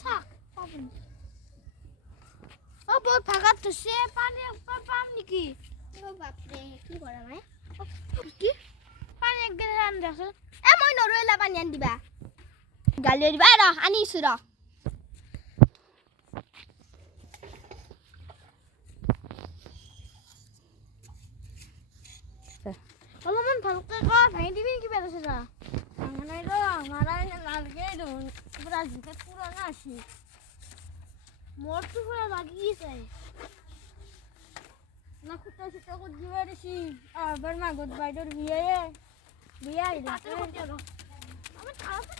চাক বহুত ভাগাত থৈছে পানী পাম নেকি বাপৰে কি কৰা নাই কি পানী এক গিলাচ আনি দেচোন মই নৰুৱেলা পানী আনি দিবা গালি দিবা আনিছো অলপমান ভালকে ভাঙি দিবি কিবা আছে নাই মাৰাই নালাগে পুৰা জিকে পুৰণা আছে মোৰটো পুৰা লাগিছে না খুটা চুটা কৰি দিব দিছি আবাৰ মাগত বাইদেউৰ বিয়া আহিলে আমি খাওঁতে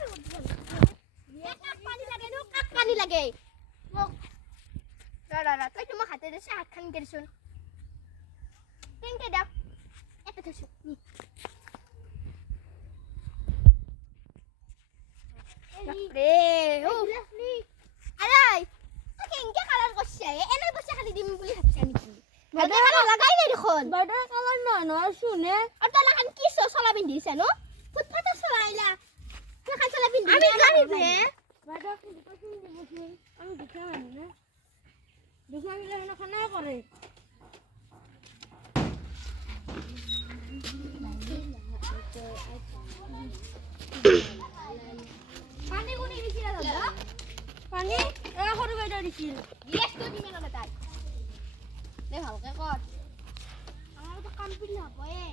কাক পানী লাগে মোক তই তোমাক হাতে দিছে হাত খান গেৰিচোন কেনেকে দিয়ক এটা থৈছো রে ও আলাই তো কেনকে কালার করছে এনে বসে খালি দিম বলি ভাবছ নাকি বাইদে কালার লাগাই নাই দেখুন বাইদে কালার না শুনে আর তো লাগান কি সলা পিন্ধিছে নো ফুটফাটা সলাইলা তুই খান সলা পিন্ধি আমি জানি রে বাইদে কি কইছিস দিবছি আমি দেখা মানি না দেখা মিলে না খানা করে পানি কোনি দিছিল দাদা পানি সৰু বাইদেউ দিছিল গিলাসটো দিমে না তাই দে ভালকে কর আমার তো কাম পিল না হয়ে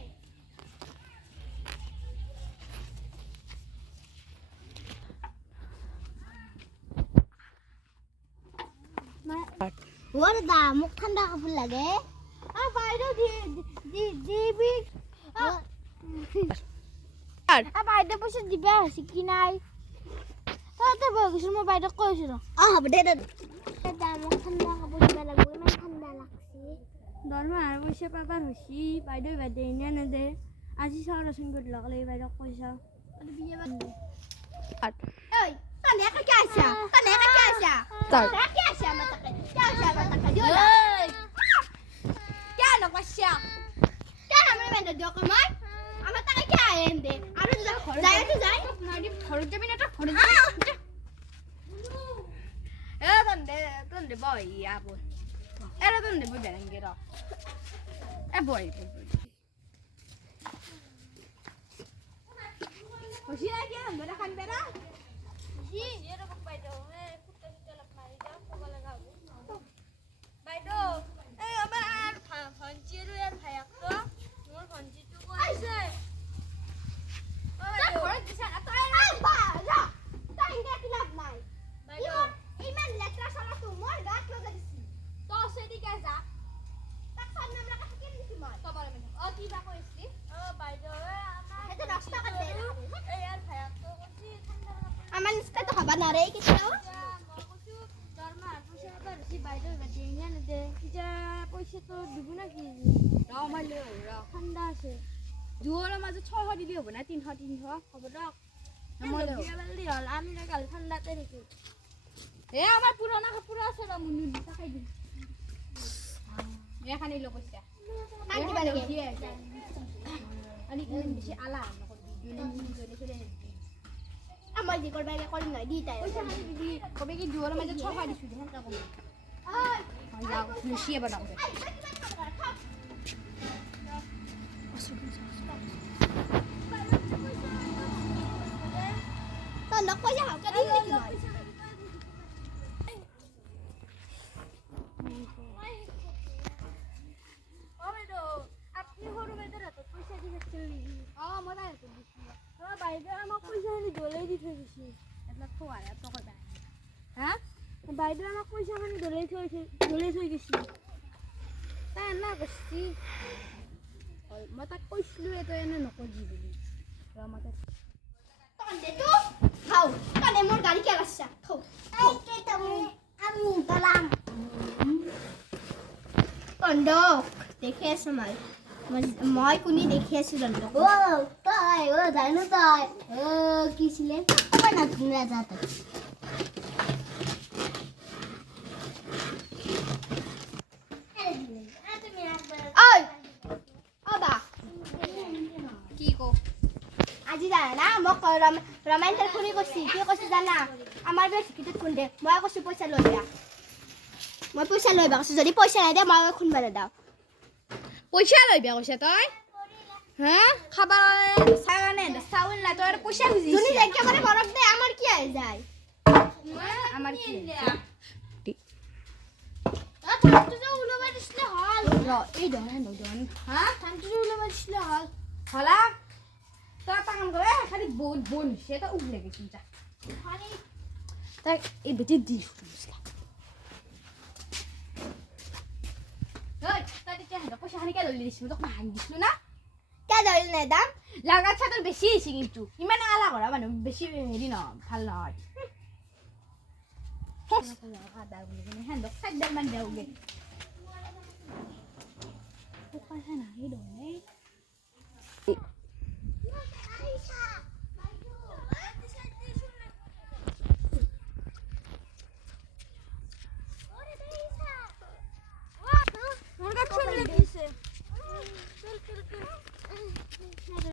ওর দা মুখ ঠান্ডা কাপড় লাগে আর বাইরেও দিবি আর বাইরে পয়সা দিবা আছে কি নাই তাতে বগিছিল মই বাইরে কইছিল হ'ব দে মুখ ঠান্ডা কাপড় দিবা লাগবে ইমান ঠান্ডা লাগছে দরমা আর পয়সা পাবার হইছি বাইরে বাদে এনে না দে আজি সারাসন করে লাগলে বাইরে পয়সা আর বিয়ে বাদে ওই তনে কে আসা তাই কে আসা মাতাকে দিও না কেন কইছা কেন আমরা বেন্ড দিও কমাই আমার টাকা কে আইন দে আর যা খরচ যায় তো যাই নাডি খরচ যাবি না তো খরচ তন্দে বই আপু এরা তন্দে বই বেরাঙ্গে র বই ওশি না কি আমরা খান বেরা জি এরকম বাইদো কুত্তা কুত্তা লাগ মারি দাও কোবা লাগাবো বাইদো আবার ফঞ্চিরু আর ভাইয়াক তো মোর ফঞ্চিটু কইছে ওই ঘরে দিছ না তো যা তাই ইংরেজি লাভ নাই বাইদো ইমান লেটরা সারা তো মোর গাত লগা দিছি তো সেদিকে যা তাক সামনে আমরা কাছে কি দিছি মই তোমার মানে কি বা কইছি বাইদো আমার এটা রাস্তা কাটে এই আর ভাইয়াক তো কইছি ঠান্ডা আমার নিস্তা তো হবা না রে কিছু বাইরে বাদে এনে দে যা পয়সা তো দিব না কি রাও মারলে ঠান্ডা আছে জোর মাঝে 6 দিলে হবে না 300 হবে না আমলে বিয়াবালি হল আমি না কাল ঠান্ডাতে রেখে আমার পুরানা কাপড় আছে না মুনি দিতা খাই দিই এখানে লোক কইছা আই দিবা লাগে দিয়ে আনি বেশি আলা নকর জনে চলে আমার দি করবা করি না দি তাই পয়সা দি কবে কি জোর মাঝে 6 দিছি হ্যাঁ কা কম যাও মিশিয়ে বানাও তো লোক পয়সা হালকা দিই নাকি ওমেদো আপনি হরু বেদর তো পয়সা দিছেন মজা আছে দিছি বাইরে আমাক পয়সা নি দলে দিতে দিছি এতলা খোয়া তো কইবা হ্যাঁ বাইরে আমাক পয়সা খানি দলে থই দিছি তা না গছি মই তাক কইছিলো এতো এনে নকজি বুলি মতে তন্দে তো খাও তনে মোর গাড়ি কে আসছে খাও এই কে তুমি আমি গলাম তন্দ দেখে সময় মই কোনি দেখি আছো তন্দ তাই জানো তাই কি ছিলে কবে না তুমি যাতে ওই ওবা কি কো আজি জানা না মোক রমেন্টার খুনি কইছি কি কইছি জানা আমাৰ বেছি কিটা খুন দে মই কৈছো পইচা লৈ যা মই পইচা লৈ বা কৈছো যদি পইচা নাই দে মই খুনবা দাও পইচা লৈ বিয়া কৈছে তই হা খাবা চাগানে চাউল না তোৰ পইচা খুজিছ জুনি একেবাৰে ঘৰত দে আমাৰ কি আই যায় আমাৰ কি থানটো যে উলবা দিছিলে হল ৰ এই দন হা থানটো যে উলবা দিছিলে হল হলা তই এটা কাম কৰে খালি বহুত বন হৈছে তই উগলে গেছিস যা খালি তাই এই বেটি দি তই তেতিয়া পইচা খানি কে লৈ দিছিলো তোক ভাঙি দিছিলো না কে ধৰিল নাই দাম লাগাত ছাতৰ বেছি হৈছে কিন্তু ইমান আলা কৰা মানুহ বেছি হেৰি নহয় ভাল নহয় হেন্দক 4 মান দেওগে